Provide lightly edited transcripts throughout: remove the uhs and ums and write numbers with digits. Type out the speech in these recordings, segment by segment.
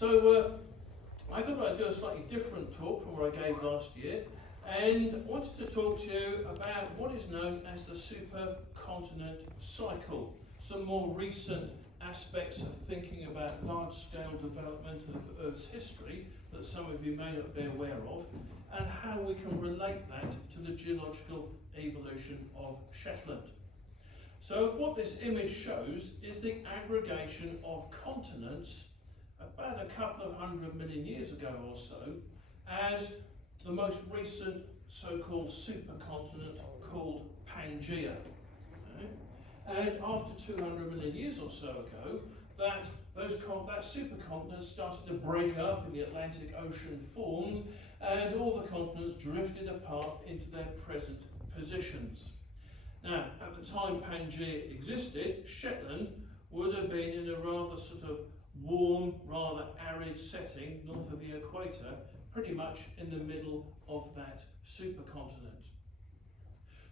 So I thought I'd do a slightly different talk from what I gave last year, and I wanted to talk to you about what is known as the supercontinent cycle, some more recent aspects of thinking about large-scale development of Earth's history that some of you may not be aware of, and how we can relate that to the geological evolution of Shetland. So what this image shows is the aggregation of continents about a couple of 100 million years ago or so as the most recent so-called supercontinent called Pangaea. Okay? And after 200 million years or so ago, that supercontinent started to break up and the Atlantic Ocean formed, and all the continents drifted apart into their present positions. Now, at the time Pangaea existed, Shetland would have been in a rather sort of warm, rather arid setting north of the equator, pretty much in the middle of that supercontinent.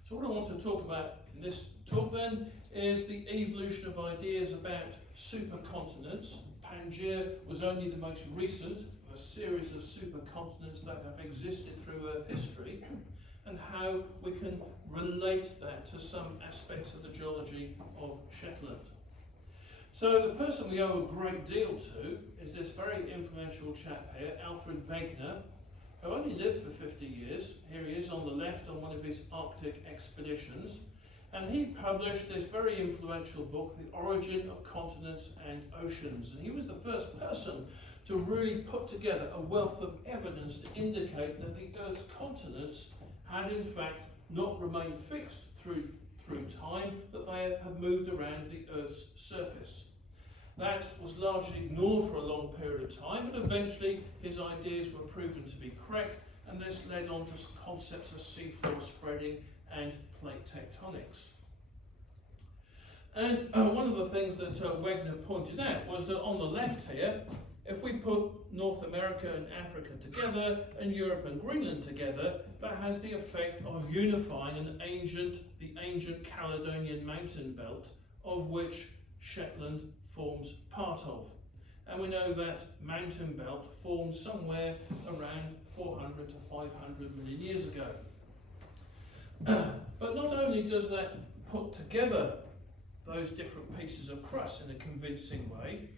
So what I want to talk about in this talk then is the evolution of ideas about supercontinents. Pangaea was only the most recent of a series of supercontinents that have existed through Earth history, and how we can relate that to some aspects of the geology of Shetland. So the person we owe a great deal to is this very influential chap here, Alfred Wegener, who only lived for 50 years. Here he is on the left on one of his Arctic expeditions. And he published this very influential book, The Origin of Continents and Oceans. And he was the first person to really put together a wealth of evidence to indicate that the Earth's continents had in fact not remained fixed through time, that they have moved around the Earth's surface. That was largely ignored for a long period of time, but eventually his ideas were proven to be correct, and this led on to concepts of seafloor spreading and plate tectonics. And one of the things that Wegener pointed out was that on the left here, if we put North America and Africa together and Europe and Greenland together, that has the effect of unifying the ancient Caledonian mountain belt, of which Shetland forms part of. And we know that mountain belt formed somewhere around 400 to 500 million years ago. But not only does that put together those different pieces of crust in a convincing way,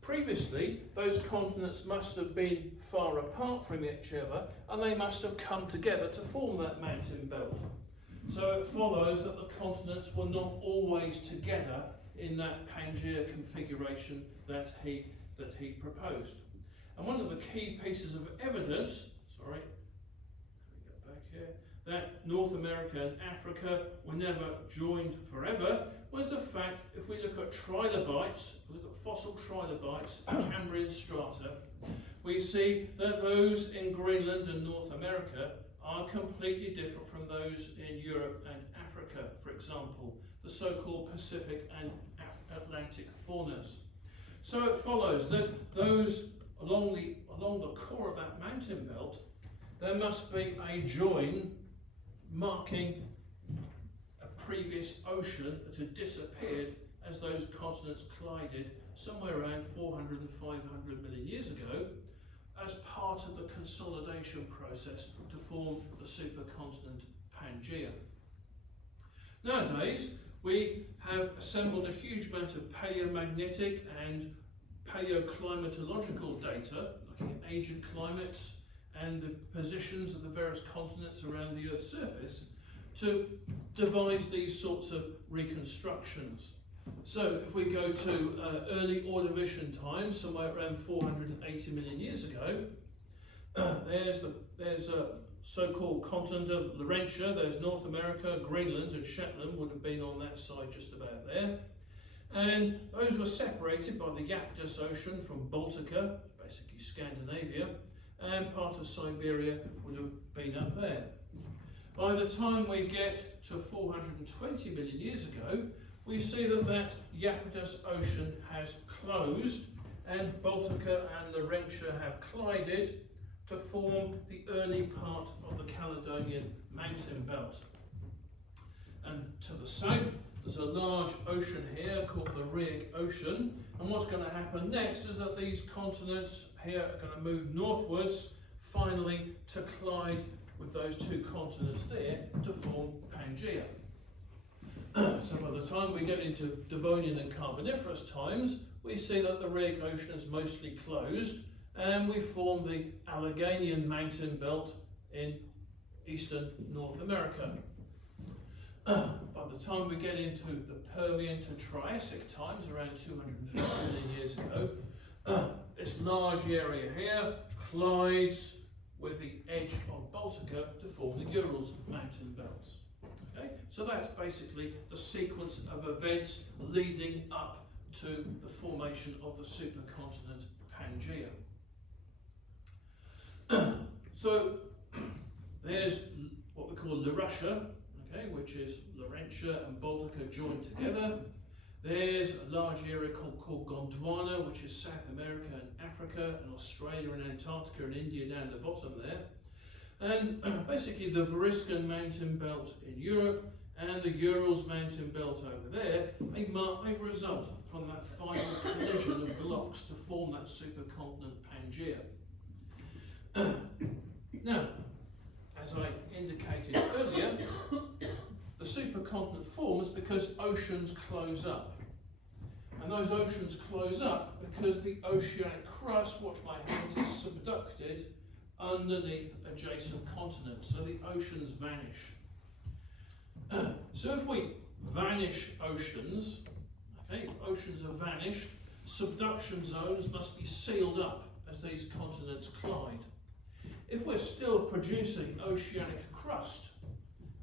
previously those continents must have been far apart from each other, and they must have come together to form that mountain belt. So it follows that the continents were not always together in that Pangaea configuration that he proposed. And one of the key pieces of evidence, let me get back here, that North America and Africa were never joined forever was the fact, if we look at trilobites, look at fossil trilobites, Cambrian strata, we see that those in Greenland and North America are completely different from those in Europe and Africa, for example, the so-called Pacific and Atlantic faunas. So it follows that those along the core of that mountain belt, there must be a join marking a previous ocean that had disappeared as those continents collided somewhere around 400 and 500 million years ago, as part of the consolidation process to form the supercontinent Pangaea. Nowadays, we have assembled a huge amount of paleomagnetic and paleoclimatological data, looking at ancient climates and the positions of the various continents around the Earth's surface, to devise these sorts of reconstructions. So if we go to early Ordovician times, somewhere around 480 million years ago, there's a so-called continent of Laurentia, there's North America, Greenland and Shetland would have been on that side just about there. And those were separated by the Iapetus Ocean from Baltica, basically Scandinavia, and part of Siberia would have been up there. By the time we get to 420 million years ago, we see that Iapetus Ocean has closed and Baltica and Laurentia have collided to form the early part of the Caledonian mountain belt. And to the south, There's a large ocean here called the Rig Ocean, and what's going to happen next is that these continents here are going to move northwards, finally to collide with those two continents there to form Pangaea. So by the time we get into Devonian and Carboniferous times, we see that the Rig Ocean is mostly closed, and we form the Alleghanian mountain belt in eastern North America. By the time we get into the Permian to Triassic times, around 250 million years ago, this large area here collides with the edge of Baltica to form the Urals mountain belts. Okay? So that's basically the sequence of events leading up to the formation of the supercontinent Pangaea. So there's what we call Laurussia, okay, which is Laurentia and Baltica joined together. There's a large area called Gondwana, which is South America and Africa and Australia and Antarctica and India down the bottom there. And basically the Variscan mountain belt in Europe and the Urals mountain belt over there, they result from that final collision of blocks to form that supercontinent Pangaea. Now, as I indicated earlier, the supercontinent forms because oceans close up. And those oceans close up because the oceanic crust, watch my hands, is subducted underneath adjacent continents. So the oceans vanish. So if we vanish oceans, okay, if oceans are vanished, subduction zones must be sealed up as these continents collide. If we're still producing oceanic crust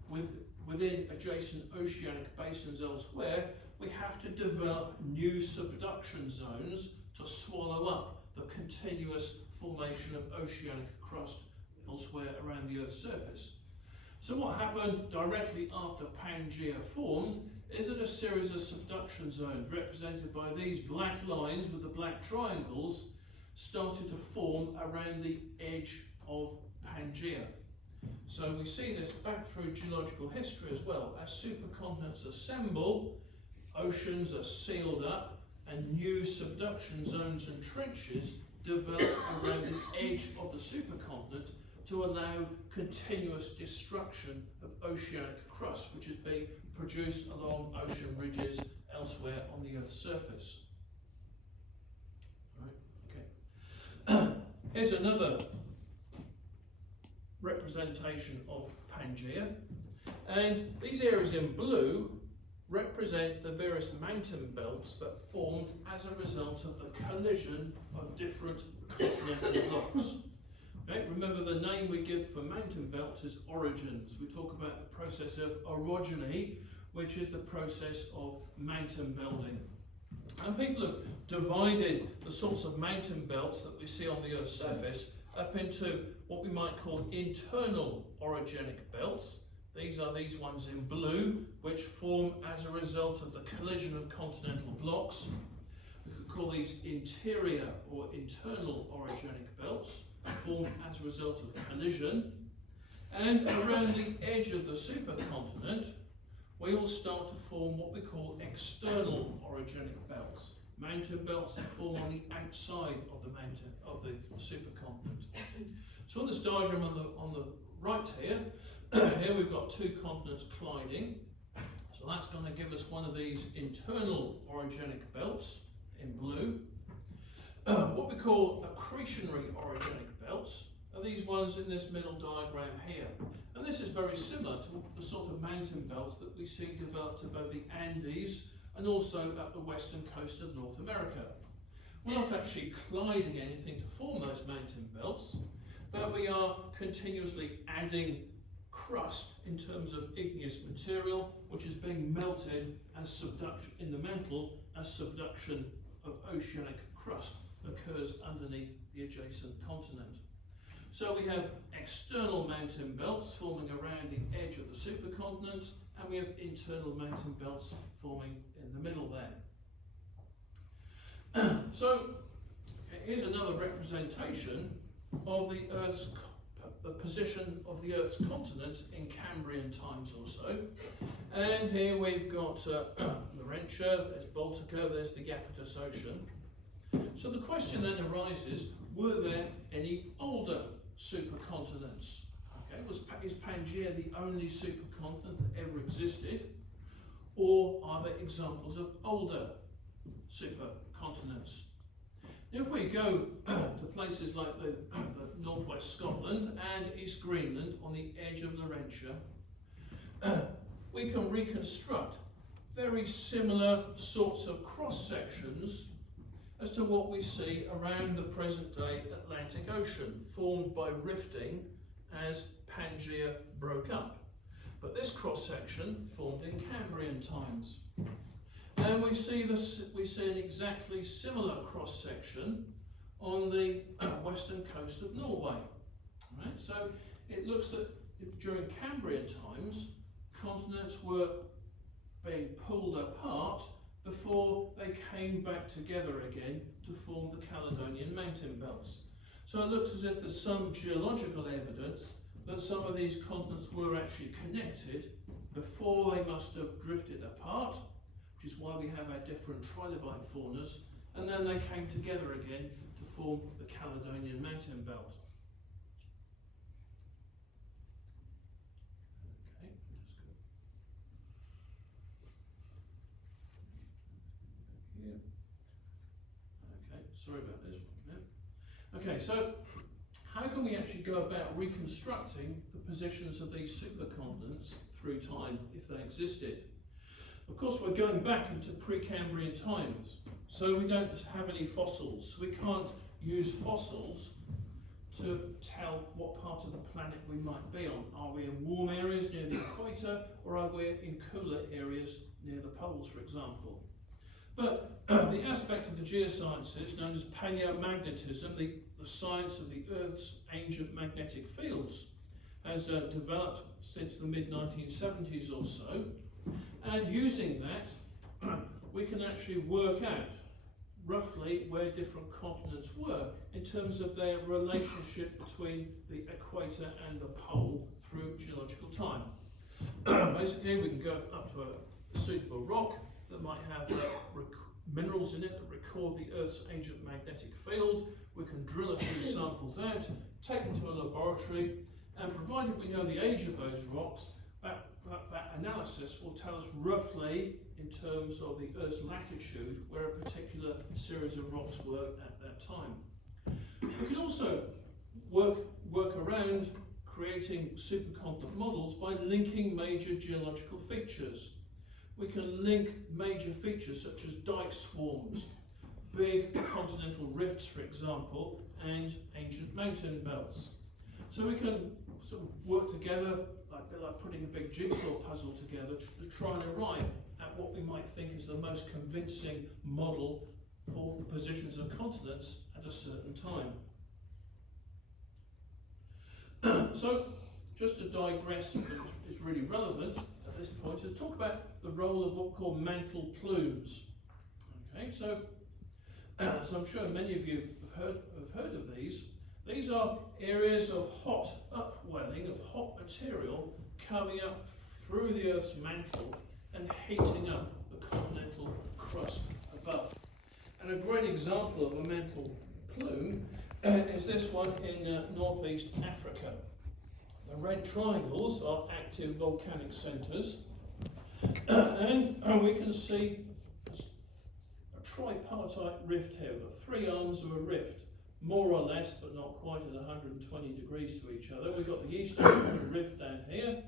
within adjacent oceanic basins elsewhere, we have to develop new subduction zones to swallow up the continuous formation of oceanic crust elsewhere around the Earth's surface. So what happened directly after Pangaea formed is that a series of subduction zones, represented by these black lines with the black triangles, started to form around the edge of Pangaea. So we see this back through geological history as well. As supercontinents assemble, oceans are sealed up and new subduction zones and trenches develop around the edge of the supercontinent to allow continuous destruction of oceanic crust, which is being produced along ocean ridges elsewhere on the Earth's surface. Right, okay. Here's another representation of Pangaea, and these areas in blue represent the various mountain belts that formed as a result of the collision of different continental blocks. Okay, remember the name we give for mountain belts is orogens. We talk about the process of orogeny, which is the process of mountain belting. And people have divided the sorts of mountain belts that we see on the Earth's surface up into what we might call internal orogenic belts. These are these ones in blue, which form as a result of the collision of continental blocks. We could call these interior or internal orogenic belts, formed as a result of collision. And around the edge of the supercontinent, we will start to form what we call external orogenic belts. Mountain belts that form on the outside of the supercontinent. So on this diagram on the right here, here we've got two continents colliding. So that's going to give us one of these internal orogenic belts in blue. What we call accretionary orogenic belts are these ones in this middle diagram here. And this is very similar to the sort of mountain belts that we see developed above the Andes and also up the western coast of North America. We're not actually colliding anything to form those mountain belts, but we are continuously adding crust in terms of igneous material, which is being melted as subduction in the mantle as subduction of oceanic crust occurs underneath the adjacent continent. So we have external mountain belts forming around the edge of the supercontinent, and we have internal mountain belts forming in the middle there. So here's another representation of the Earth's the position of the Earth's continents in Cambrian times or so. And here we've got Laurentia, there's Baltica, there's the Iapetus Ocean. So the question then arises, were there any older supercontinents? Okay, is Pangaea the only supercontinent that ever existed? Or are there examples of older supercontinents? If we go to places like the northwest Scotland and East Greenland on the edge of Laurentia, we can reconstruct very similar sorts of cross-sections as to what we see around the present-day Atlantic Ocean, formed by rifting as Pangaea broke up. But this cross-section formed in Cambrian times. And we see an exactly similar cross-section on the western coast of Norway. Right? So it looks that during Cambrian times, continents were being pulled apart before they came back together again to form the Caledonian mountain belts. So it looks as if there's some geological evidence that some of these continents were actually connected before they must have drifted apart, which is why we have our different trilobite faunas, and then they came together again to form the Caledonian mountain belt. Okay, here. Okay, sorry about this one. Yeah. Okay, so how can we actually go about reconstructing the positions of these supercontinents through time if they existed? Of course, we're going back into Precambrian times, so we don't have any fossils. We can't use fossils to tell what part of the planet we might be on. Are we in warm areas near the equator, or are we in cooler areas near the poles, for example? But the aspect of the geosciences known as paleomagnetism, the science of the Earth's ancient magnetic fields, has developed since the mid-1970s or so. And using that, we can actually work out roughly where different continents were in terms of their relationship between the equator and the pole through geological time. Basically, we can go up to a suitable rock that might have minerals in it that record the Earth's ancient magnetic field. We can drill a few samples out, take them to a laboratory, and provided we know the age of those rocks, that analysis will tell us roughly, in terms of the Earth's latitude, where a particular series of rocks were at that time. We can also work around creating supercontinent models by linking major geological features. We can link major features such as dike swarms, big continental rifts, for example, and ancient mountain belts. So we can sort of work together like putting a big jigsaw puzzle together to try and arrive at what we might think is the most convincing model for the positions of continents at a certain time. So, just to digress, which is really relevant at this point, to talk about the role of what we call mantle plumes. Okay, so I'm sure many of you have heard of these. These are areas of hot upwelling, of hot material coming up through the Earth's mantle and heating up the continental crust above. And a great example of a mantle plume is this one in northeast Africa. The red triangles are active volcanic centres, and we can see a tripartite rift here, the three arms of a rift, more or less, but not quite at 120 degrees to each other. We've got the East African rift down here,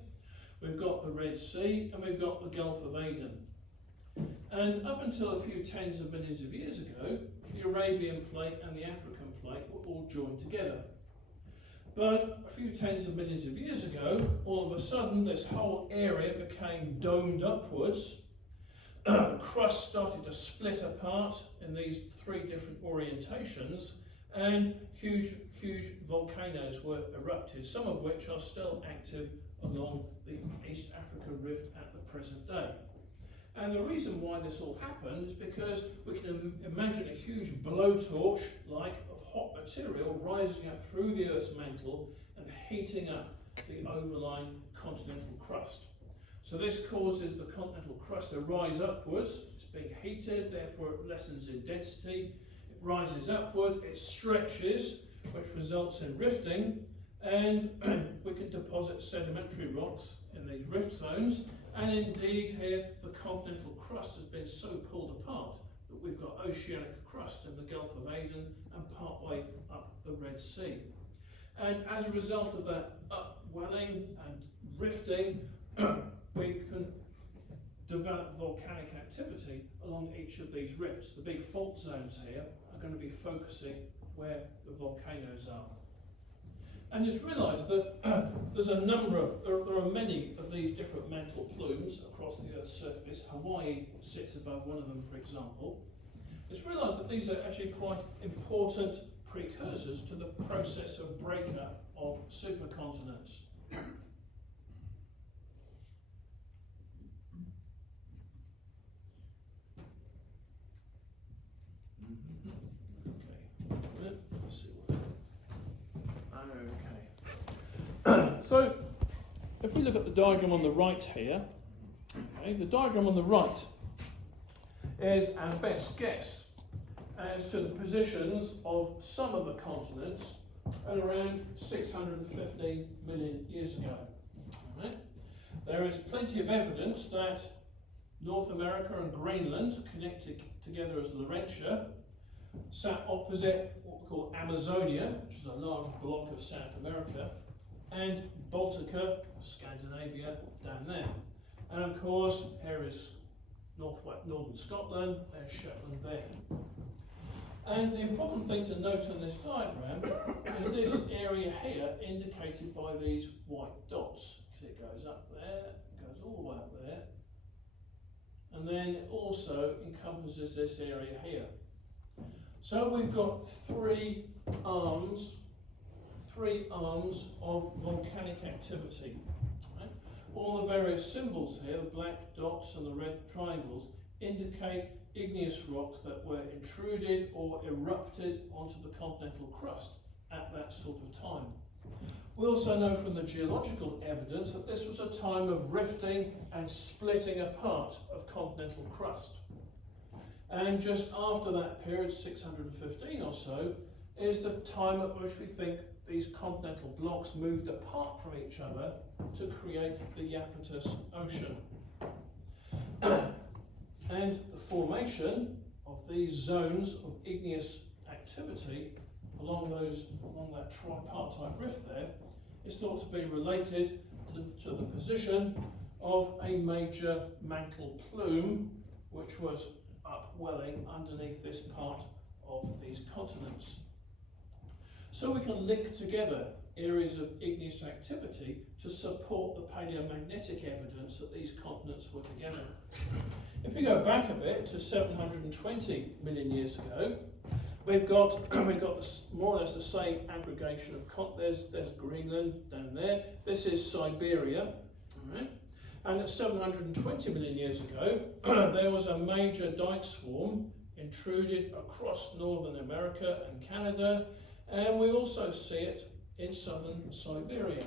we've got the Red Sea, and we've got the Gulf of Aden. And up until a few tens of millions of years ago, the Arabian plate and the African plate were all joined together. But a few tens of millions of years ago, all of a sudden, this whole area became domed upwards. The crust started to split apart in these three different orientations, and huge volcanoes were erupted, some of which are still active along the East African rift at the present day. And the reason why this all happened is because we can imagine a huge blowtorch of hot material rising up through the Earth's mantle and heating up the overlying continental crust. So this causes the continental crust to rise upwards. It's being heated, therefore it lessens in density. It rises upward, it stretches, which results in rifting, and we can deposit sedimentary rocks in these rift zones. And indeed here the continental crust has been so pulled apart that we've got oceanic crust in the Gulf of Aden and partway up the Red Sea. And as a result of that upwelling and rifting, we can develop volcanic activity along each of these rifts. The big fault zones here are going to be focusing where the volcanoes are. And it's realised that there are many of these different mantle plumes across the Earth's surface. Hawaii sits above one of them, for example. It's realised that these are actually quite important precursors to the process of breakup of supercontinents. So, if we look at the diagram on the right here, okay, the diagram on the right is our best guess as to the positions of some of the continents at around 615 million years ago. Right? There is plenty of evidence that North America and Greenland, connected together as Laurentia, sat opposite what we call Amazonia, which is a large block of South America, and Baltica, Scandinavia, down there. And of course, here is northern Scotland, there's Shetland there. And the important thing to note on this diagram is this area here indicated by these white dots. It goes up there, it goes all the way up there, and then it also encompasses this area here. So we've got three arms of volcanic activity. Right? All the various symbols here, the black dots and the red triangles, indicate igneous rocks that were intruded or erupted onto the continental crust at that sort of time. We also know from the geological evidence that this was a time of rifting and splitting apart of continental crust. And just after that period, 615 or so, is the time at which we think these continental blocks moved apart from each other to create the Iapetus Ocean. And the formation of these zones of igneous activity along that tripartite rift there is thought to be related to the position of a major mantle plume which was upwelling underneath this part of these continents. So we can link together areas of igneous activity to support the paleomagnetic evidence that these continents were together. If we go back a bit to 720 million years ago, we've got more or less the same aggregation of continents. There's Greenland down there. This is Siberia. All right? And at 720 million years ago, there was a major dike swarm intruded across Northern America and Canada, and we also see it in southern Siberia.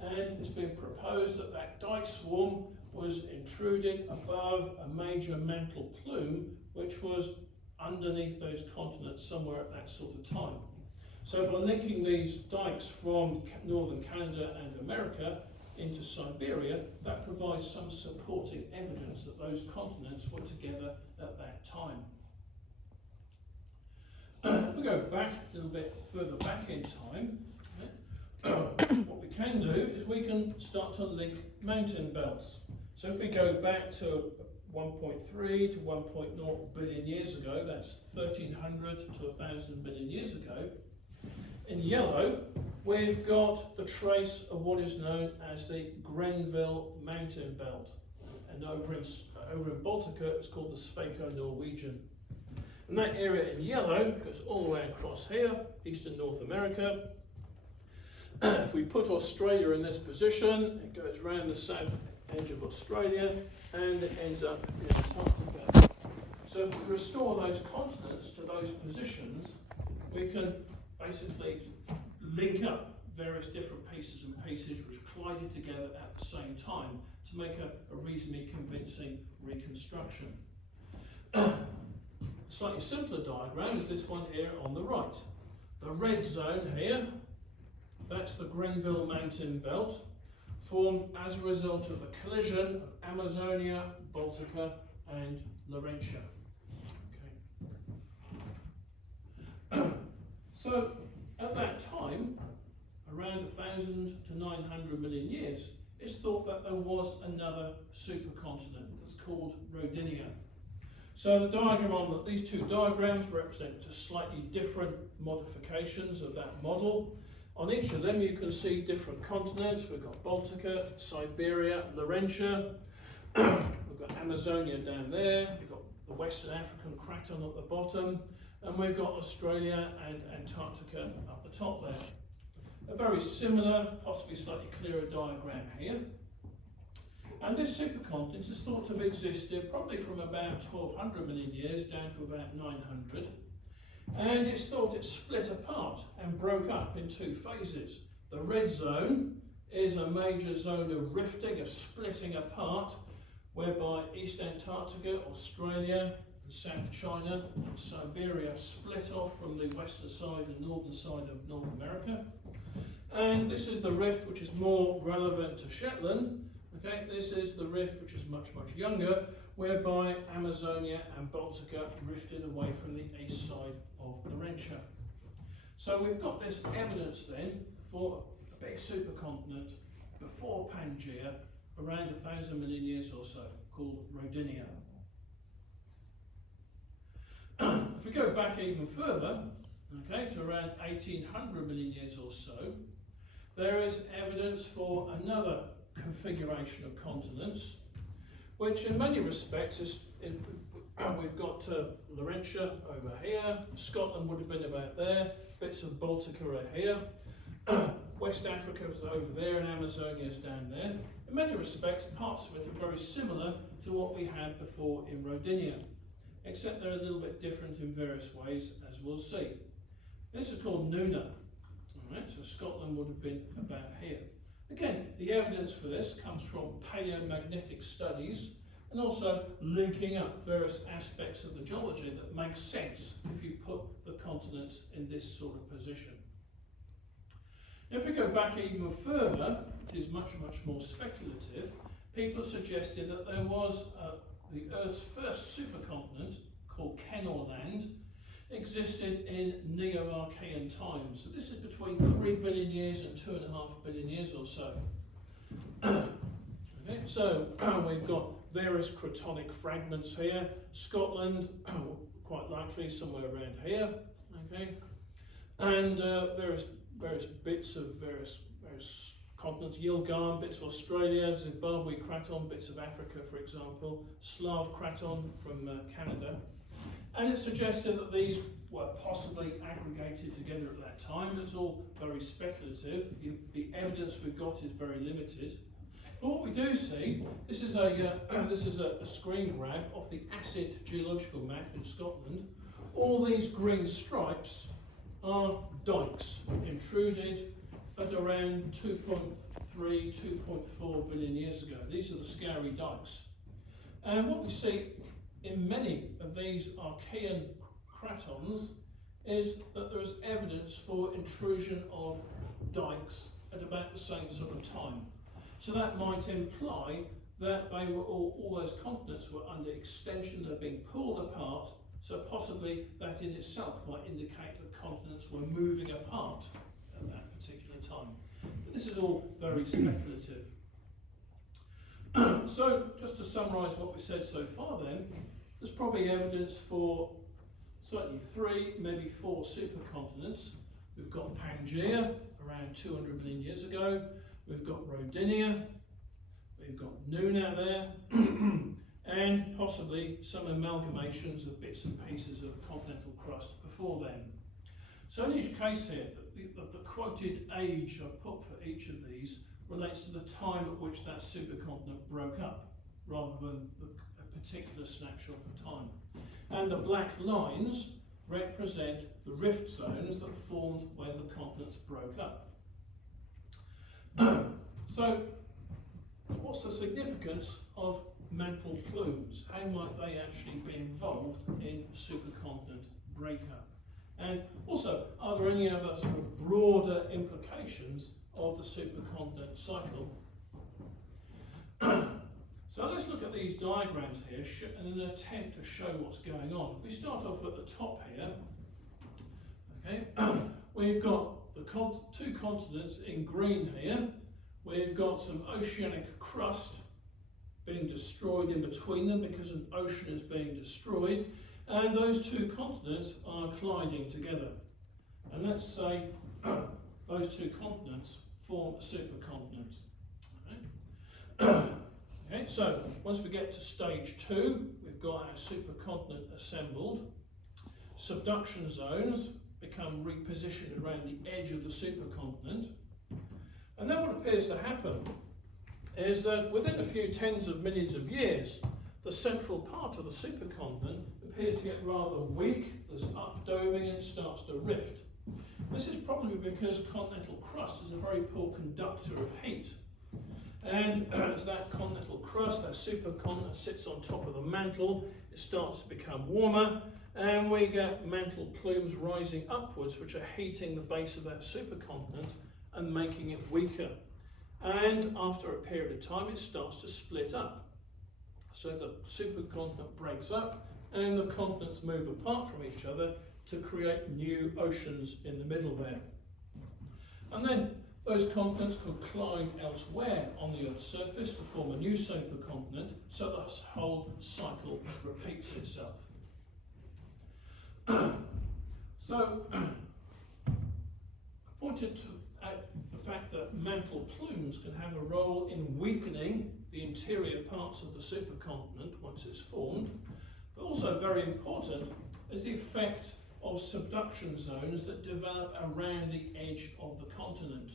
And it's been proposed that that dike swarm was intruded above a major mantle plume, which was underneath those continents somewhere at that sort of time. So by linking these dikes from northern Canada and America into Siberia, that provides some supporting evidence that those continents were together at that time. If we go back a little bit further back in time, what we can do is we can start to link mountain belts. So if we go back to 1.3 to 1.0 billion years ago, that's 1300 to 1000 million years ago. In yellow, we've got the trace of what is known as the Grenville Mountain Belt. And over in Baltica, it's called the Svaco-Norwegian. And that area in yellow goes all the way across here, eastern North America. If we put Australia in this position, it goes around the south edge of Australia and it ends up in Antarctica. So if we restore those continents to those positions, we can basically link up various different pieces which collided together at the same time to make a reasonably convincing reconstruction. A slightly simpler diagram is this one here on the right. The red zone here, that's the Grenville Mountain Belt, formed as a result of the collision of Amazonia, Baltica and Laurentia. Okay. So at that time, around 1,000 to 900 million years, it's thought that there was another supercontinent that's called Rodinia. So the diagram on these two diagrams represent just slightly different modifications of that model. On each of them you can see different continents. We've got Baltica, Siberia, Laurentia. We've got Amazonia down there. We've got the Western African craton at the bottom. And we've got Australia and Antarctica up the top there. A very similar, possibly slightly clearer diagram here. And this supercontinent is thought to have existed probably from about 1,200 million years down to about 900. And it's thought it split apart and broke up in two phases. The red zone is a major zone of rifting, of splitting apart, whereby East Antarctica, Australia, and South China and Siberia split off from the western side and northern side of North America. And this is the rift which is more relevant to Shetland. Okay, this is the rift which is much, much younger, whereby Amazonia and Baltica rifted away from the east side of Laurentia. So we've got this evidence then for a big supercontinent before Pangaea, around 1,000 million years or so, called Rodinia. If we go back even further, okay, to around 1,800 million years or so, there is evidence for another configuration of continents, which in many respects is, we've got Laurentia over here, Scotland would have been about there, bits of Baltica are here, West Africa is over there and Amazonia is down there. In many respects, parts of it are very similar to what we had before in Rodinia, except they're a little bit different in various ways, as we'll see. This is called Nuna. All right, so Scotland would have been about here. Again, the evidence for this comes from paleomagnetic studies and also linking up various aspects of the geology that make sense if you put the continents in this sort of position. If we go back even further, it is much, much more speculative. People have suggested that there was the Earth's first supercontinent, called Kenorland, existed in Neo-Archean times. So this is between 3 billion years and 2.5 billion years or so. Okay, so we've got various cratonic fragments here. Scotland, quite likely somewhere around here. Okay, and various bits of various continents. Yilgarn, bits of Australia, Zimbabwe craton, bits of Africa, for example, Slav craton from Canada. And it suggested that these were possibly aggregated together at that time. It's all very speculative. The evidence we've got is very limited. But what we do see, this is a screen grab of the ACID geological map in Scotland. All these green stripes are dikes intruded at around 2.3, 2.4 billion years ago. These are the scary dikes. And what we see in many of these Archean cratons is that there is evidence for intrusion of dikes at about the same sort of time. So that might imply that they were all those continents were under extension, they're being pulled apart, so possibly that in itself might indicate that continents were moving apart at that particular time. But this is all very speculative. So just to summarise what we said so far then, there's probably evidence for certainly 3, maybe 4 supercontinents. We've got Pangaea around 200 million years ago. We've got Rodinia. We've got Nuna there. And possibly some amalgamations of bits and pieces of continental crust before then. So in each case here, the quoted age I put for each of these relates to the time at which that supercontinent broke up, rather than a particular snapshot of time. And the black lines represent the rift zones that formed when the continents broke up. So, what's the significance of mantle plumes? How might they actually be involved in supercontinent breakup? And also, are there any other sort of broader implications of the supercontinent cycle? So let's look at these diagrams here in an attempt to show what's going on. If we start off at the top here, okay, we've got the two continents in green here. We've got some oceanic crust being destroyed in between them because an ocean is being destroyed, and those two continents are colliding together. And let's say those two continents form a supercontinent. Okay? Okay, so once we get to stage 2, we've got our supercontinent assembled. Subduction zones become repositioned around the edge of the supercontinent. And then what appears to happen is that within a few tens of millions of years, the central part of the supercontinent appears to get rather weak, there's updoming and starts to rift. This is probably because continental crust is a very poor conductor of heat. And as that continental crust, that supercontinent, sits on top of the mantle, it starts to become warmer, and we get mantle plumes rising upwards, which are heating the base of that supercontinent and making it weaker. And after a period of time, it starts to split up. So the supercontinent breaks up, and the continents move apart from each other to create new oceans in the middle there. And then those continents could collide elsewhere on the Earth's surface to form a new supercontinent, so the whole cycle repeats itself. So, I pointed at the fact that mantle plumes can have a role in weakening the interior parts of the supercontinent once it's formed, but also very important is the effect of subduction zones that develop around the edge of the continent.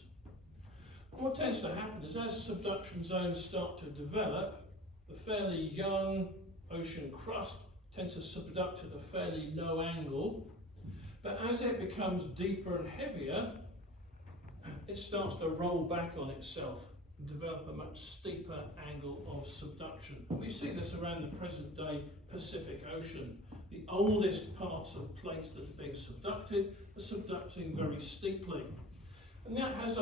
What tends to happen is as subduction zones start to develop, the fairly young ocean crust tends to subduct at a fairly low angle, but as it becomes deeper and heavier, it starts to roll back on itself and develop a much steeper angle of subduction. We see this around the present day Pacific Ocean. The oldest parts of plates that are being subducted are subducting very steeply. And that has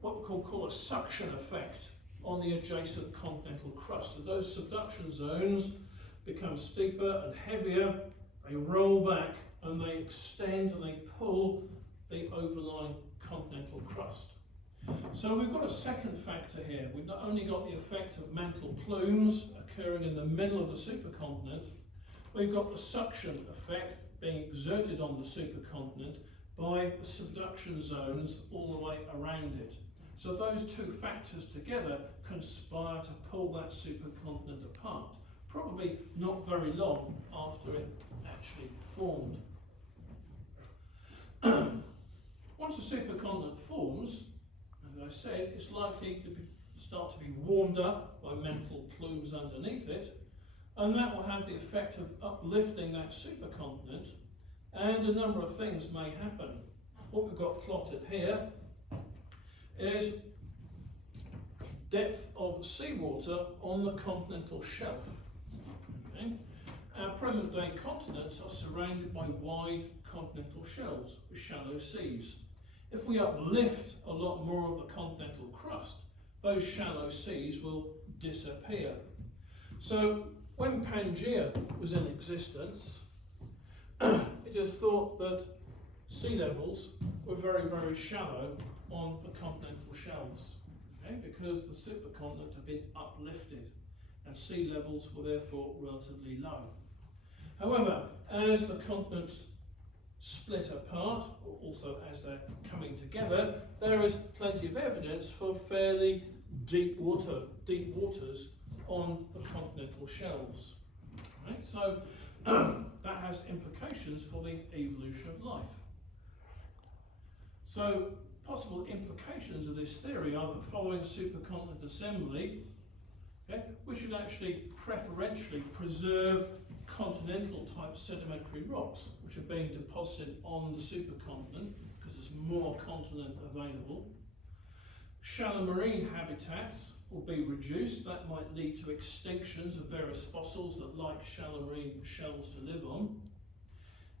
what we call a suction effect on the adjacent continental crust. As those subduction zones become steeper and heavier, they roll back and they extend and they pull the overlying continental crust. So we've got a second factor here. We've not only got the effect of mantle plumes occurring in the middle of the supercontinent, we've got the suction effect being exerted on the supercontinent by the subduction zones all the way around it. So those two factors together conspire to pull that supercontinent apart, probably not very long after it actually formed. Once a supercontinent forms, as I said, it's likely to start to be warmed up by mantle plumes underneath it, and that will have the effect of uplifting that supercontinent, and a number of things may happen. What we've got plotted here is depth of seawater on the continental shelf. Okay? Our present day continents are surrounded by wide continental shelves with shallow seas. If we uplift a lot more of the continental crust, those shallow seas will disappear. So when Pangaea was in existence, it is thought that sea levels were very, very shallow on the continental shelves, okay, because the supercontinent had been uplifted and sea levels were therefore relatively low. However, as the continents split apart, or also as they're coming together, there is plenty of evidence for fairly deep waters on the continental shelves. Right? So that has implications for the evolution of life. So possible implications of this theory are that following supercontinent assembly, okay, we should actually preferentially preserve continental type sedimentary rocks which are being deposited on the supercontinent because there's more continent available. Shallow marine habitats will be reduced. That might lead to extinctions of various fossils that like shallow marine shells to live on.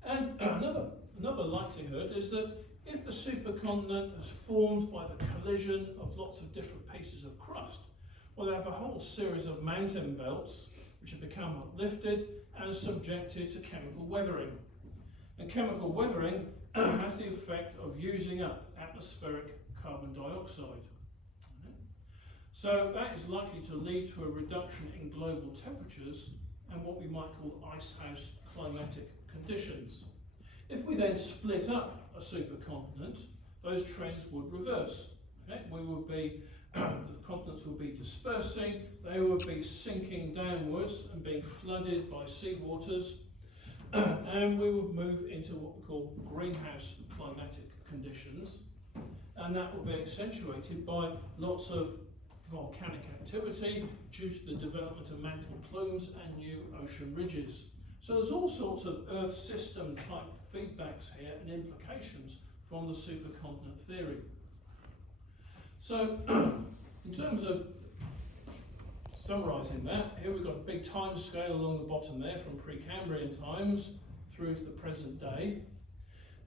And another likelihood is that if the supercontinent is formed by the collision of lots of different pieces of crust, we'll have a whole series of mountain belts which have become uplifted and subjected to chemical weathering. And chemical weathering has the effect of using up atmospheric carbon dioxide. So that is likely to lead to a reduction in global temperatures and what we might call icehouse climatic conditions. If we then split up a supercontinent, those trends would reverse. Okay? The continents will be dispersing, they will be sinking downwards and being flooded by seawaters, and we would move into what we call greenhouse climatic conditions, and that will be accentuated by lots of volcanic activity due to the development of mantle plumes and new ocean ridges. So there's all sorts of Earth system type feedbacks here and implications from the supercontinent theory. So in terms of summarising that, here we've got a big time scale along the bottom there from Precambrian times through to the present day.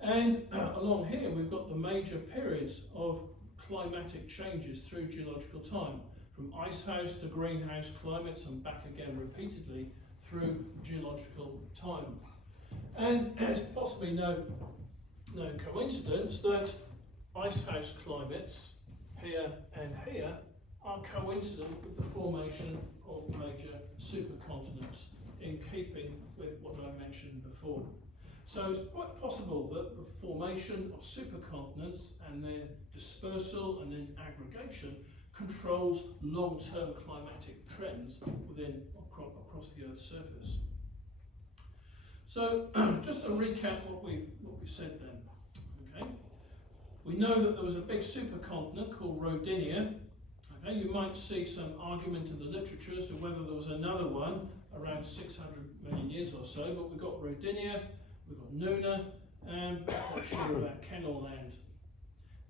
And along here we've got the major periods of climatic changes through geological time, from icehouse to greenhouse climates and back again repeatedly through geological time. And there's possibly no coincidence that icehouse climates here and here are coincident with the formation of major supercontinents, in keeping with what I mentioned before. So it's quite possible that the formation of supercontinents and their dispersal and then aggregation controls long-term climatic trends across the Earth's surface. So just to recap what we've said then. Okay, we know that there was a big supercontinent called Rodinia. Okay, you might see some argument in the literature as to whether there was another one around 600 million years or so, but we've got Rodinia, we've got Nuna, and we're not sure about Kenneland.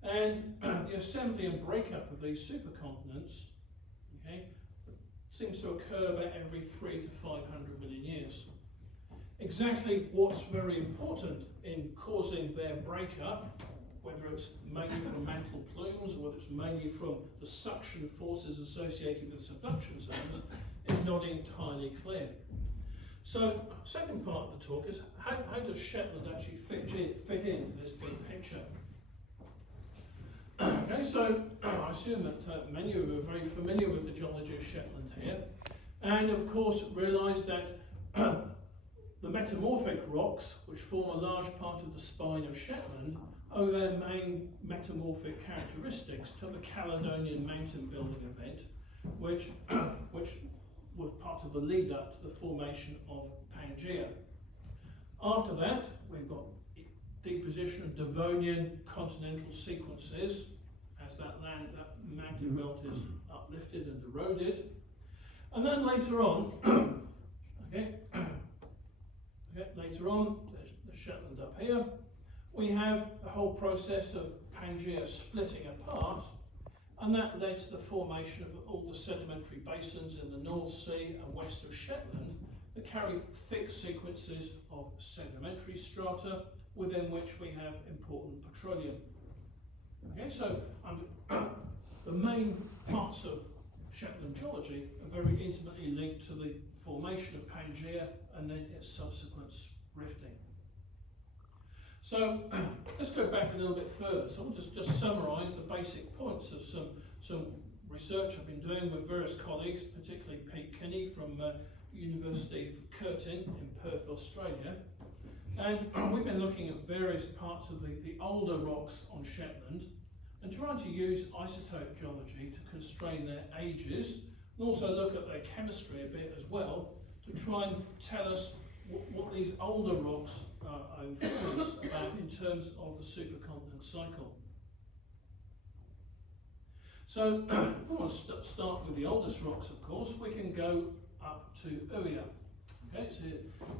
And the assembly and breakup of these supercontinents, okay, seems to occur about every 300 to 500 million years. Exactly what's very important in causing their breakup, whether it's mainly from mantle plumes or whether it's mainly from the suction forces associated with subduction zones, is not entirely clear. So, second part of the talk is how does Shetland actually fit into this big picture? Okay, so I assume that many of you are very familiar with the geology of Shetland here, and of course realise that the metamorphic rocks, which form a large part of the spine of Shetland, owe their main metamorphic characteristics to the Caledonian mountain building event, which was part of the lead up to the formation of Pangaea. After that, we've got deposition of Devonian continental sequences as that mountain belt is uplifted and eroded. And then later on, later on, there's the Shetland up here, we have the whole process of Pangaea splitting apart, and that led to the formation of all the sedimentary basins in the North Sea and west of Shetland that carry thick sequences of sedimentary strata, within which we have important petroleum. Okay, so the main parts of Shetland geology are very intimately linked to the formation of Pangaea and then its subsequent rifting. So let's go back a little bit further. So I'll just summarise the basic points of some research I've been doing with various colleagues, particularly Pete Kinney from University of Curtin in Perth, Australia. And we've been looking at various parts of the older rocks on Shetland and trying to use isotope geology to constrain their ages and also look at their chemistry a bit as well to try and tell us what these older rocks are informing us about in terms of the supercontinent cycle. So if we want to start with the oldest rocks, of course, we can go up to Uia. Okay, so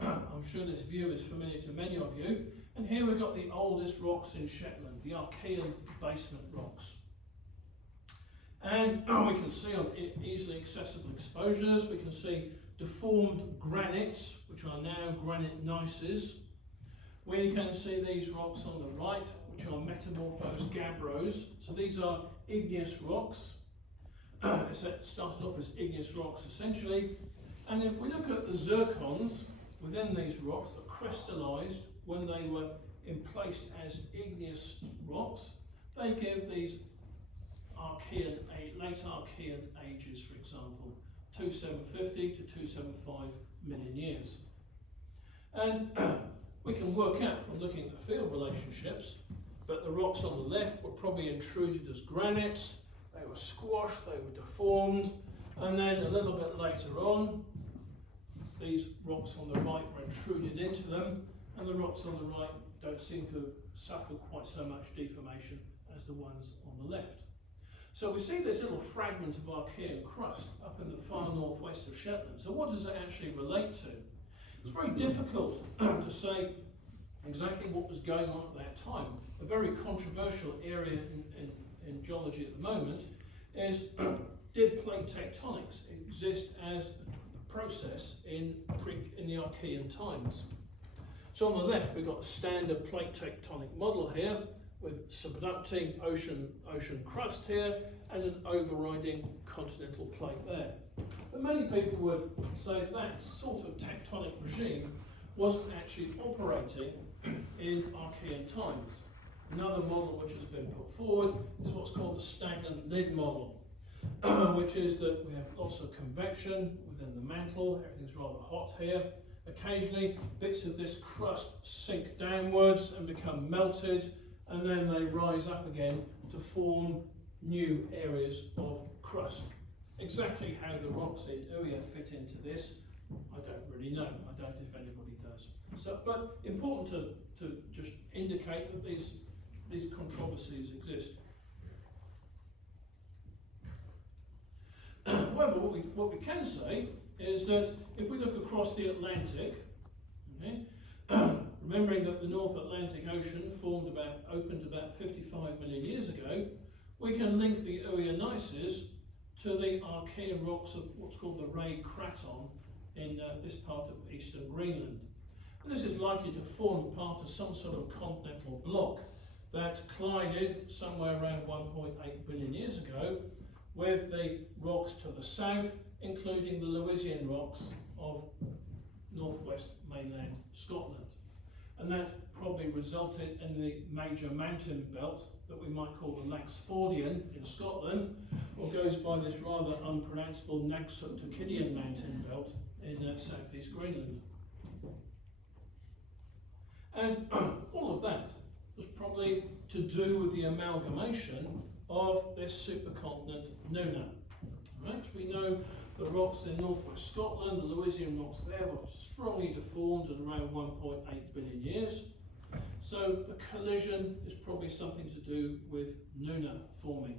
I'm sure this view is familiar to many of you. And here we've got the oldest rocks in Shetland, the Archean basement rocks. And we can see on easily accessible exposures, we can see deformed granites, which are now granite gneisses. We can see these rocks on the right, which are metamorphosed gabbros. So these are igneous rocks. It started off as igneous rocks essentially. And if we look at the zircons within these rocks that crystallised when they were emplaced as igneous rocks, they give these late Archean ages, for example, 2750 to 275 million years. And we can work out from looking at the field relationships, but the rocks on the left were probably intruded as granites, they were squashed, they were deformed, and then a little bit later on, these rocks on the right were intruded into them, and the rocks on the right don't seem to suffer quite so much deformation as the ones on the left. So we see this little fragment of Archean crust up in the far northwest of Shetland. So what does it actually relate to? It's very difficult to say exactly what was going on at that time. A very controversial area in geology at the moment is did plate tectonics exist as a process in the Archean times? So on the left we've got a standard plate tectonic model here with subducting ocean crust here and an overriding continental plate there. But many people would say that sort of tectonic regime wasn't actually operating in Archean times. Another model which has been put forward is what's called the stagnant lid model, which is that we have lots of convection within the mantle, everything's rather hot here. Occasionally bits of this crust sink downwards and become melted, and then they rise up again to form new areas of crust. Exactly how the rocks in Uia fit into this, I don't really know. I doubt if anybody does. So, but important to just indicate that these controversies exist. However, what we can say is that if we look across the Atlantic, okay, remembering that the North Atlantic Ocean opened about 55 million years ago, we can link the Uia gneisses to the Archean rocks of what's called the Ray Craton in this part of eastern Greenland. And this is likely to form part of some sort of continental block that collided somewhere around 1.8 billion years ago with the rocks to the south, including the Lewisian rocks of northwest mainland Scotland. And that probably resulted in the major mountain belt that we might call the Laxfordian in Scotland, or goes by this rather unpronounceable Naxos-Tucidian mountain belt in southeast Greenland. And all of that was probably to do with the amalgamation of this supercontinent Nuna. Right? We know the rocks in northwest Scotland, the Lewisian rocks there, were strongly deformed at around 1.8 billion years. So the collision is probably something to do with Nuna forming.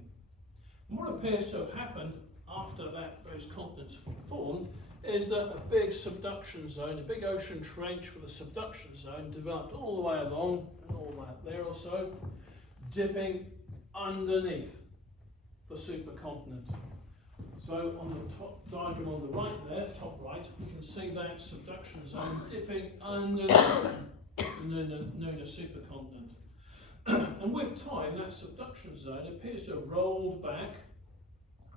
And what appears to have happened after those continents formed is that a big subduction zone, a big ocean trench with a subduction zone developed all the way along, and all that there or so, dipping underneath the supercontinent. So on the top diagram on the right there, top right, you can see that subduction zone dipping underneath the Nuna supercontinent. And with time, that subduction zone appears to have rolled back,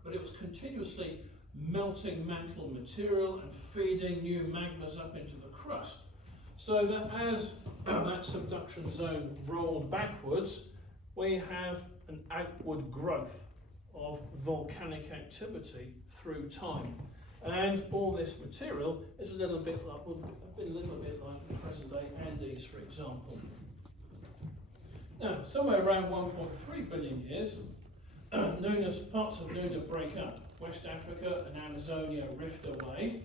but it was continuously melting mantle material and feeding new magmas up into the crust. So that as that subduction zone rolled backwards, we have an outward growth of volcanic activity through time. And all this material is a little bit like the present day Andes, for example. Now, somewhere around 1.3 billion years, parts of Nuna break up. West Africa and Amazonia rift away.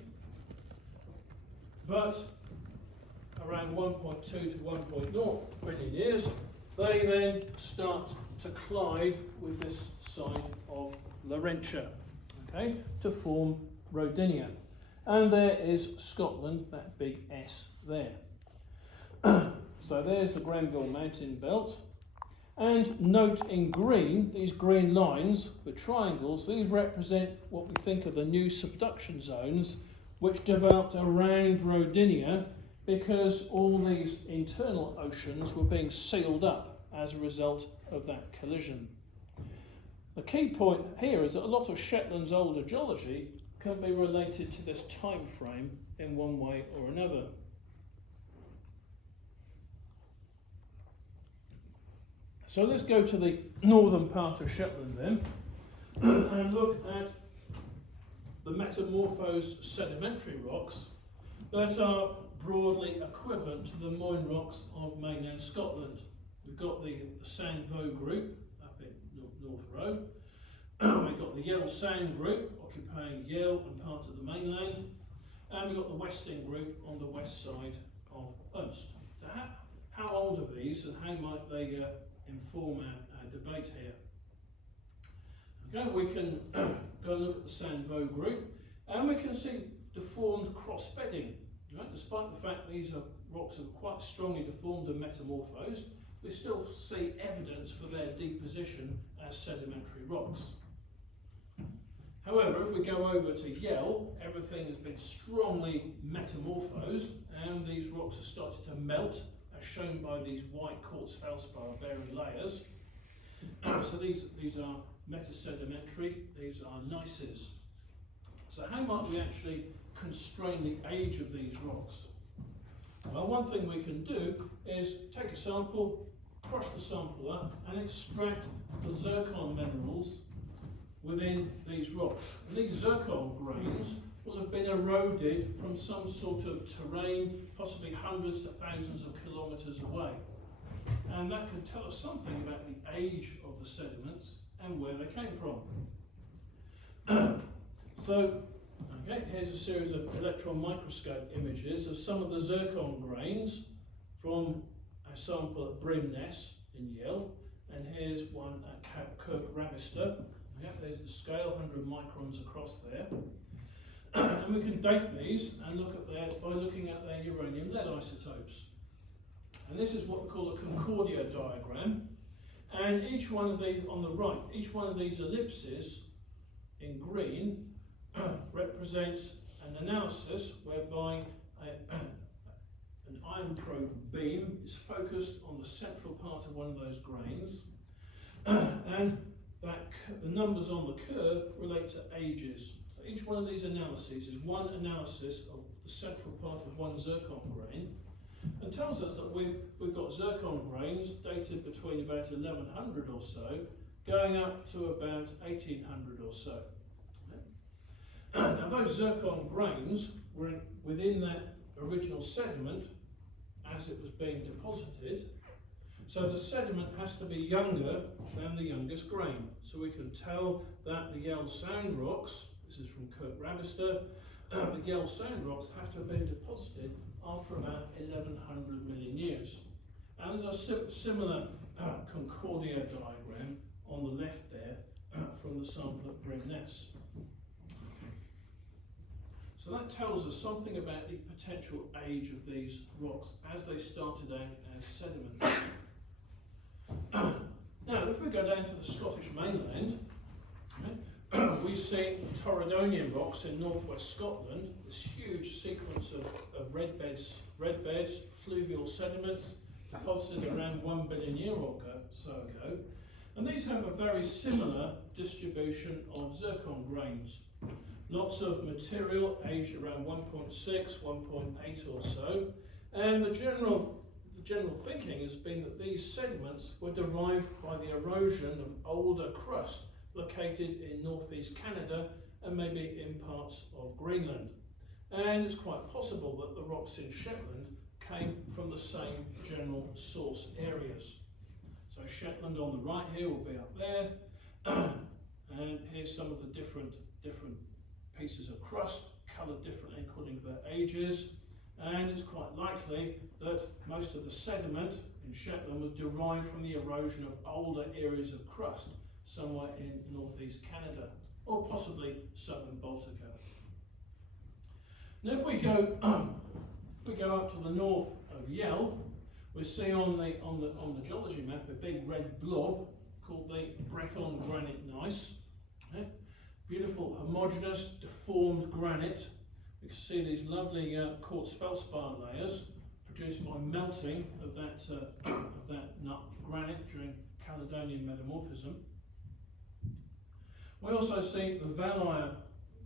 But around 1.2 to 1.0 billion years, they then start to collide with this side of Laurentia, okay, to form Rodinia. And there is Scotland, that big S there. So there's the Grenville mountain belt, And note in green, these green lines, the triangles, these represent what we think are the new subduction zones which developed around Rodinia because all these internal oceans were being sealed up as a result of that collision. The key point here is that a lot of Shetland's older geology can be related to this time frame in one way or another. So let's go to the northern part of Shetland then and look at the metamorphosed sedimentary rocks that are broadly equivalent to the Moyne rocks of mainland Scotland. We've got the Sandvo group up in North Row. We've got the Yell Sand group occupying Yell and part of the mainland. And we've got the Westing group on the west side of Unst. So how old are these and how might they inform our debate here? Okay, we can go and look at the Sandvo group and we can see deformed cross-bedding. Right? Despite the fact these rocks are quite strongly deformed and metamorphosed, we still see evidence for their deposition as sedimentary rocks. However, if we go over to Yell, everything has been strongly metamorphosed and these rocks have started to melt, as shown by these white quartz felspar bearing layers. So these are metasedimentary, these are gneisses. So how might we actually constrain the age of these rocks? Well, one thing we can do is take a sample, crush the sample up and extract the zircon minerals within these rocks. And these zircon grains will have been eroded from some sort of terrain, possibly hundreds to thousands of kilometres away. And that can tell us something about the age of the sediments and where they came from. So, okay, here's a series of electron microscope images of some of the zircon grains from a sample at Brimness in Yell, and here's one at Kirk Rabister. Okay, there's the scale, 100 microns across there. And we can date these and look at by looking at their uranium lead isotopes. And this is what we call a Concordia diagram. And each one of these, on the right, each one of these ellipses in green represents an analysis whereby an ion probe beam is focused on the central part of one of those grains, and the numbers on the curve relate to ages. So each one of these analyses is one analysis of the central part of one zircon grain, and tells us that we've got zircon grains dated between about 1100 or so, going up to about 1800 or so. Now those zircon grains were within that original sediment as it was being deposited, so the sediment has to be younger than the youngest grain. So we can tell that the Yell Sand rocks, this is from Kirk Rabister, the Yell Sand rocks have to have been deposited after about 1100 million years. And there's a similar Concordia diagram on the left there from the sample at Brimness. So that tells us something about the potential age of these rocks as they started out as sediment. Now, if we go down to the Scottish mainland, we see Torridonian rocks in northwest Scotland, this huge sequence of red beds, fluvial sediments deposited around 1 billion years or so ago. And these have a very similar distribution of zircon grains. Lots of material aged around 1.6, 1.8 or so, and the general thinking has been that these sediments were derived by the erosion of older crust located in northeast Canada and maybe in parts of Greenland. And it's quite possible that the rocks in Shetland came from the same general source areas. So Shetland on the right here will be up there, and here's some of the different pieces of crust, coloured differently according to their ages, and it's quite likely that most of the sediment in Shetland was derived from the erosion of older areas of crust somewhere in northeast Canada, or possibly southern Baltica. Now if we go up to the north of Yell, We see on the geology map a big red blob called the Brecon granite gneiss. Okay? Beautiful, homogeneous, deformed granite. We can see these lovely quartz felspar layers produced by melting of that nut granite during Caledonian metamorphism. We also see the Valaya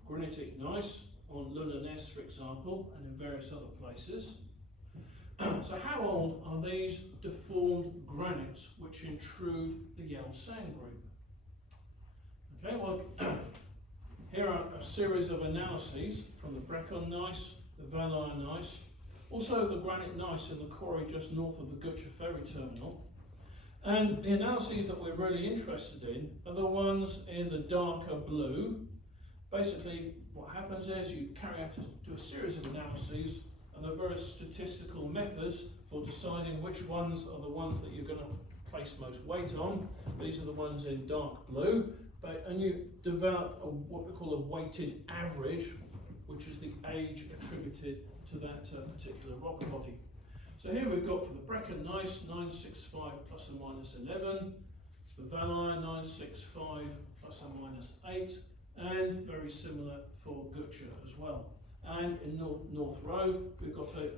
granitic gneiss on Lunar Ness, for example, and in various other places. So how old are these deformed granites which intrude the Yell sand group? Okay, well, here are a series of analyses from the Brecon gneiss, the Valaya gneiss, also the granite gneiss in the quarry just north of the Gutcher ferry terminal. And the analyses that we're really interested in are the ones in the darker blue. Basically, what happens is you do a series of analyses, and there are various statistical methods for deciding which ones are the ones that you're going to place most weight on. These are the ones in dark blue, and you develop what we call a weighted average, which is the age attributed to that particular rock body. So here we've got for the Brecon gneiss 965 plus or minus 11, the Valaya 965 plus or minus 8, and very similar for Gutcher as well. And in North Row we've got a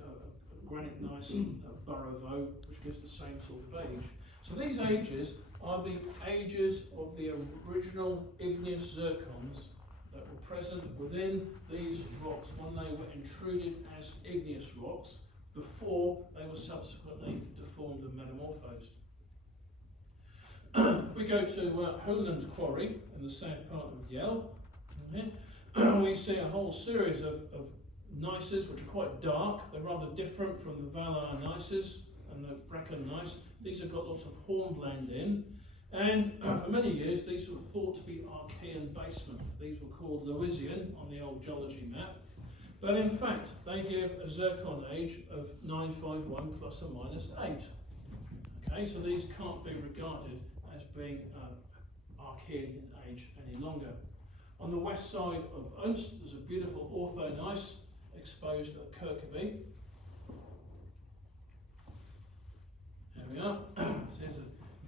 granite gneiss at Burrovo, which gives the same sort of age. So these ages are the ages of the original igneous zircons that were present within these rocks when they were intruded as igneous rocks before they were subsequently deformed and metamorphosed. If we go to Holand Quarry in the south part of Yell, we see a whole series of gneisses which are quite dark. They're rather different from the Valaya gneisses and the Brecon gneiss. These have got lots of hornblende in, and for many years these were thought to be Archean basement. These were called Lewisian on the old geology map, but in fact they give a zircon age of 951 plus or minus 8. Okay, so these can't be regarded as being Archean in age any longer. On the west side of Unst, there's a beautiful ortho gneiss exposed at Kirkby. There we are. There's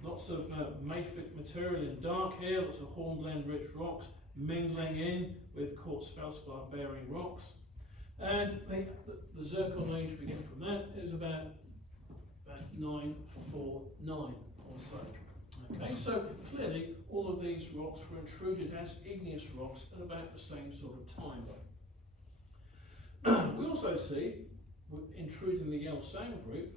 lots of mafic material in dark here, lots of hornblende rich rocks mingling in with quartz felspar bearing rocks. And the zircon age beginning from that is about 949 or so. Okay, so clearly all of these rocks were intruded as igneous rocks at about the same sort of time. We also see, intruding the Yell sand group,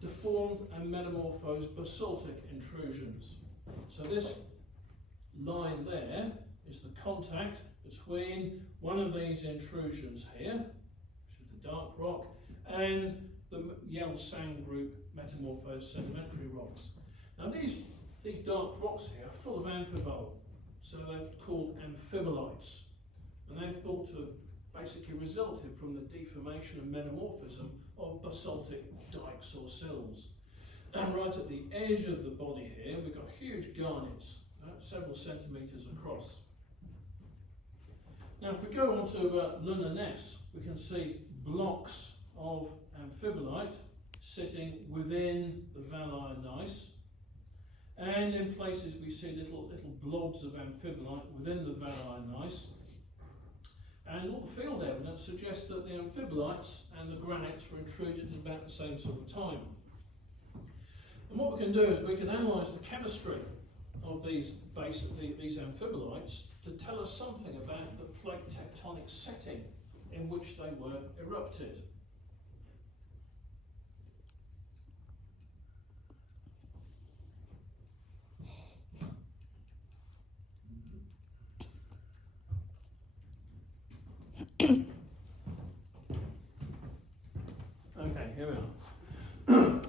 deformed and metamorphosed basaltic intrusions. So this line there is the contact between one of these intrusions here, which is the dark rock, and the Yell sand group metamorphosed sedimentary rocks. Now these dark rocks here are full of amphibole, so they're called amphibolites, and they're thought to have basically resulted from the deformation and metamorphism of basaltic dikes or sills. And right at the edge of the body here we've got huge garnets, several centimetres across. Now if we go on to Lunar Ness, we can see blocks of amphibolite sitting within the Valaya gneiss, and in places we see little blobs of amphibolite within the Valaya gneiss. And all the field evidence suggests that the amphibolites and the granites were intruded at about the same sort of time. And what we can do is we can analyse the chemistry of these amphibolites to tell us something about the plate tectonic setting in which they were erupted. Okay, here we are.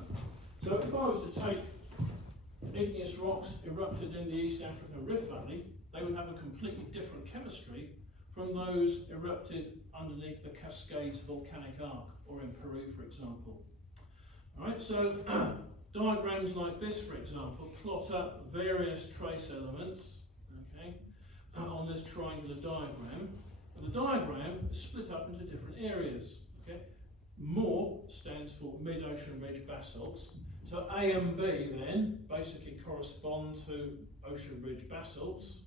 So if I was to take igneous rocks erupted in the East African Rift Valley, they would have a completely different chemistry from those erupted underneath the Cascades volcanic arc, or in Peru, for example. Alright, so diagrams like this, for example, plot up various trace elements, okay, on this triangular diagram. And the diagram is split up into different areas. Okay? more stands for mid-ocean ridge basalts. So A and B then basically correspond to ocean ridge basalts.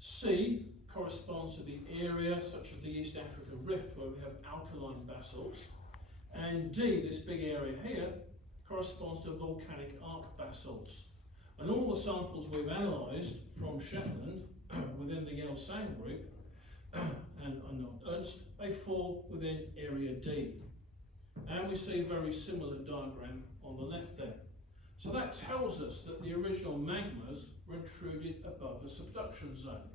C corresponds to the area such as the East Africa Rift where we have alkaline basalts. And D, this big area here, corresponds to volcanic arc basalts. And all the samples we've analysed from Shetland within the Yale Sand group and Ernst, they fall within area D. And we see a very similar diagram on the left there. So that tells us that the original magmas were intruded above a subduction zone.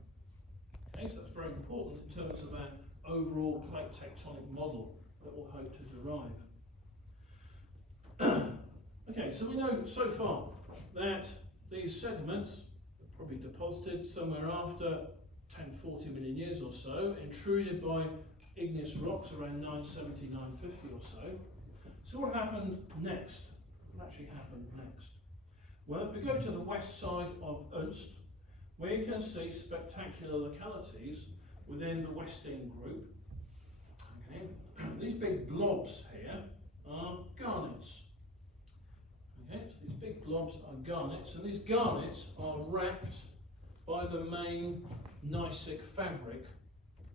Okay, so that's very important in terms of our overall plate tectonic model that we'll hope to derive. Okay, so we know so far that these sediments are probably deposited somewhere after 1040 million years or so, intruded by igneous rocks around 970, 950 or so. So what happened next? What actually happened next? Well, if we go to the west side of Ernst, we can see spectacular localities within the Westing group. Okay. These big blobs here are garnets. Okay, so these big blobs are garnets, and these garnets are wrapped by the main gneissic fabric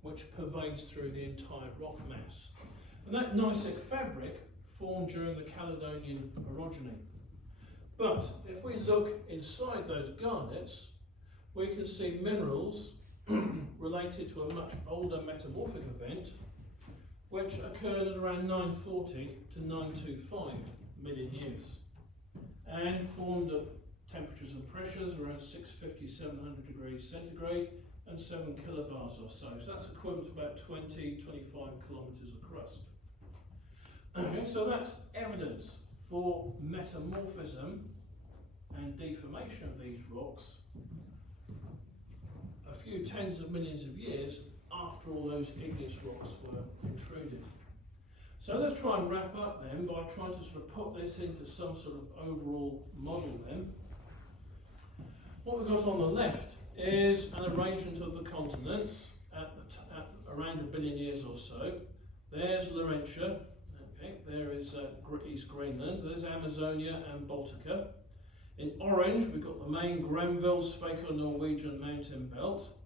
which pervades through the entire rock mass. And that gneissic fabric formed during the Caledonian orogeny. But if we look inside those garnets, we can see minerals related to a much older metamorphic event which occurred at around 940 to 925 million years and formed at temperatures and pressures around 650, 700 degrees centigrade and 7 kilobars or so. So that's equivalent to about 20, 25 kilometres of crust. Okay, so that's evidence for metamorphism and deformation of these rocks a few tens of millions of years after all those igneous rocks were intruded. So let's try and wrap up then by trying to sort of put this into some sort of overall model then. What we've got on the left is an arrangement of the continents at around 1 billion years or so. There's Laurentia, okay, there is East Greenland, there's Amazonia and Baltica. In orange we've got the main Grenville Svaco-Norwegian mountain belt,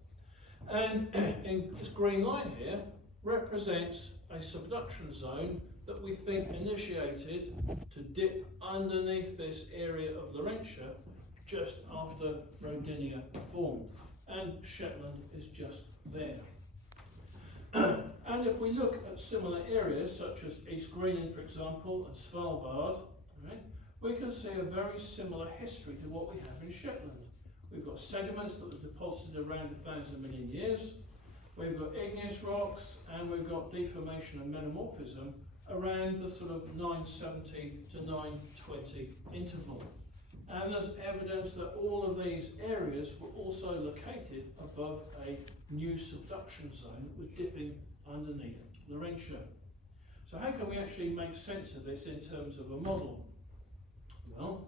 and in this green line here represents a subduction zone that we think initiated to dip underneath this area of Laurentia just after Rodinia formed, and Shetland is just there. And if we look at similar areas such as East Greenland, for example, and Svalbard, right, we can see a very similar history to what we have in Shetland. We've got sediments that were deposited around 1,000 million years, we've got igneous rocks, and we've got deformation and metamorphism around the sort of 970 to 920 interval. And there's evidence that all of these areas were also located above a new subduction zone that was dipping underneath Laurentia. So how can we actually make sense of this in terms of a model? Well,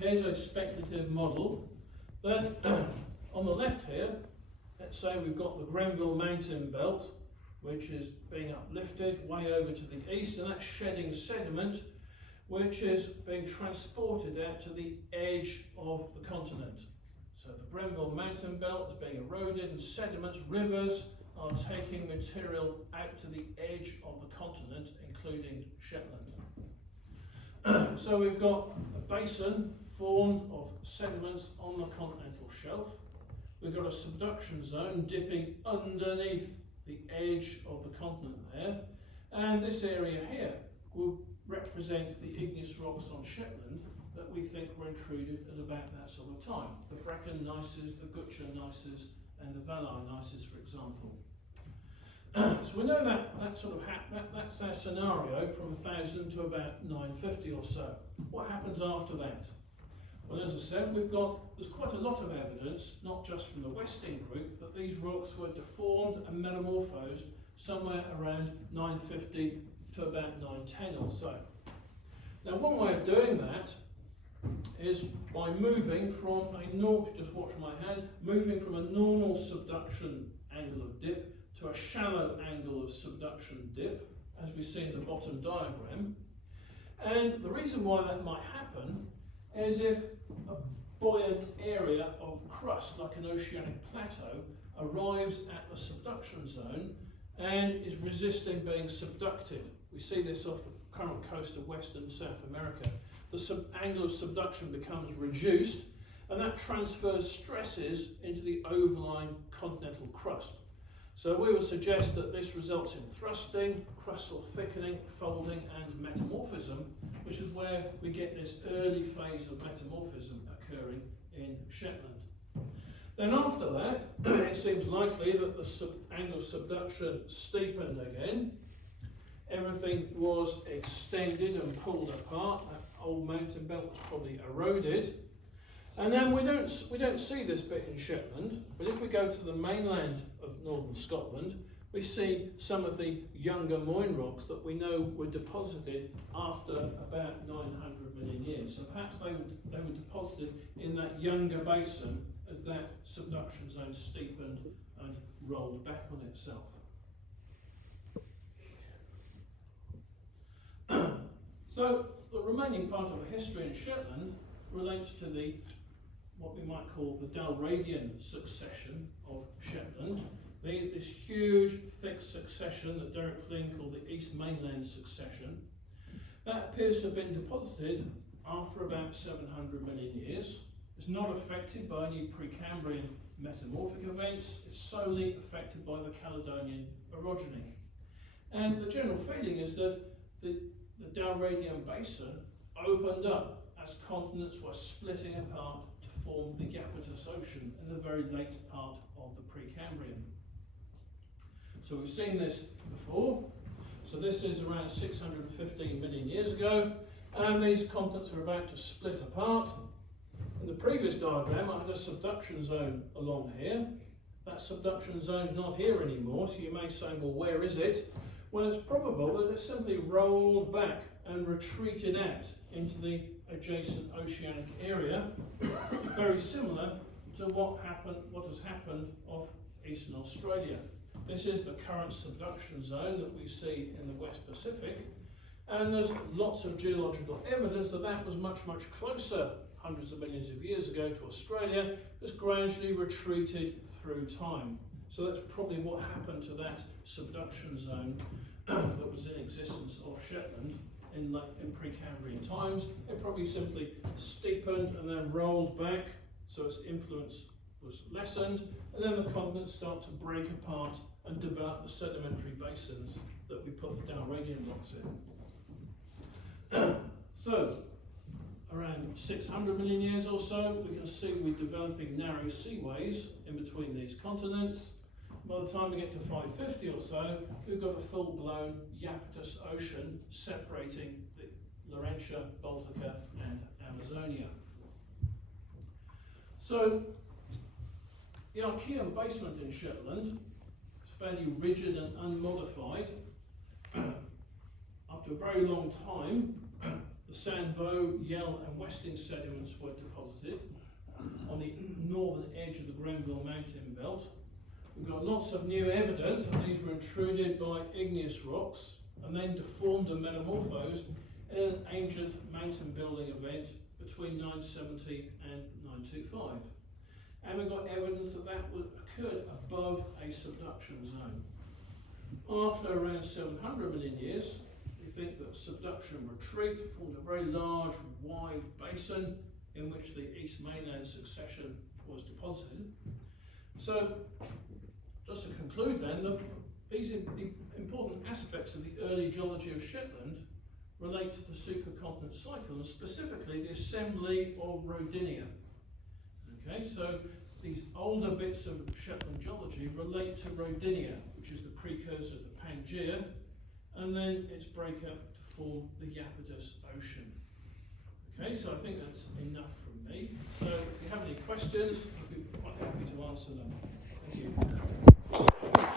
here's a speculative model that on the left here, let's say we've got the Grenville mountain belt, which is being uplifted way over to the east, and that's shedding sediment which is being transported out to the edge of the continent. So the Grenville mountain belt is being eroded, and sediments, rivers, are taking material out to the edge of the continent, including Shetland. So we've got a basin formed of sediments on the continental shelf. We've got a subduction zone dipping underneath the edge of the continent there, and this area here will represent the igneous rocks on Shetland that we think were intruded at about that sort of time. The Brecon gneisses, the Gutcher gneisses, and the Valar gneisses, for example. So we know that's our scenario from 1,000 to about 950 or so. What happens after that? Well, as I said, there's quite a lot of evidence, not just from the Westing group, that these rocks were deformed and metamorphosed somewhere around 950 to about 910 or so. Now, one way of doing that is by moving from just watch my hand, moving from a normal subduction angle of dip to a shallow angle of subduction dip. as we see in the bottom diagram. And the reason why that might happen is if a buoyant area of crust, like an oceanic plateau, arrives at the subduction zone and is resisting being subducted. We see this off the current coast of Western and South America. The angle of subduction becomes reduced, and that transfers stresses into the overlying continental crust. So we would suggest that this results in thrusting, crustal thickening, folding and metamorphism, which is where we get this early phase of metamorphism occurring in Shetland. Then after that, it seems likely that the angle of subduction steepened again. Everything was extended and pulled apart. That old mountain belt was probably eroded. And then we don't see this bit in Shetland, but if we go to the mainland of northern Scotland, we see some of the younger moine rocks that we know were deposited after about 900 million years. So perhaps they were deposited in that younger basin as that subduction zone steepened and rolled back on itself. So the remaining part of the history in Shetland relates to what we might call the Dalradian succession of Shetland. This huge, thick succession that Derek Flynn called the East Mainland succession. That appears to have been deposited after about 700 million years. It's not affected by any Precambrian metamorphic events. It's solely affected by the Caledonian orogeny. And the general feeling is that the Dalradian basin opened up as continents were splitting apart to form the Iapetus Ocean in the very late part of the Precambrian. So we've seen this before. So this is around 615 million years ago, and these continents are about to split apart. In the previous diagram, I had a subduction zone along here. That subduction zone is not here anymore, so you may say, well, where is it? Well, it's probable that it simply rolled back and retreated out into the adjacent oceanic area, very similar to what has happened off eastern Australia. This is the current subduction zone that we see in the West Pacific, and there's lots of geological evidence that that was much, much closer hundreds of millions of years ago to Australia, just gradually retreated through time. So that's probably what happened to that subduction zone that was in existence off Shetland in Precambrian times. It probably simply steepened and then rolled back, so its influence was lessened, and then the continents start to break apart and develop the sedimentary basins that we put the Dalradian rocks in. So, around 600 million years or so, we can see we're developing narrow seaways in between these continents. By the time we get to 550 or so, we've got a full-blown Iapetus Ocean separating the Laurentia, Baltica and Amazonia. So, the Archean basement in Shetland is fairly rigid and unmodified. After a very long time, the Sandvo, Yell and Westing sediments were deposited on the northern edge of the Grenville mountain belt. We've got lots of new evidence that these were intruded by igneous rocks and then deformed and metamorphosed in an ancient mountain building event between 970 and 925. And we've got evidence that that occurred above a subduction zone. After around 700 million years, we think that subduction retreat formed a very large, wide basin in which the East Mainland succession was deposited. So, just to conclude then, the important aspects of the early geology of Shetland relate to the supercontinent cycle, and specifically the assembly of rodinia. Okay, so these older bits of Shetland geology relate to rodinia, which is the precursor to Pangaea, and then its breakup to form the Iapetus Ocean. Okay, so I think that's enough from me. So if you have any questions, I'd be quite happy to answer them. Thank you.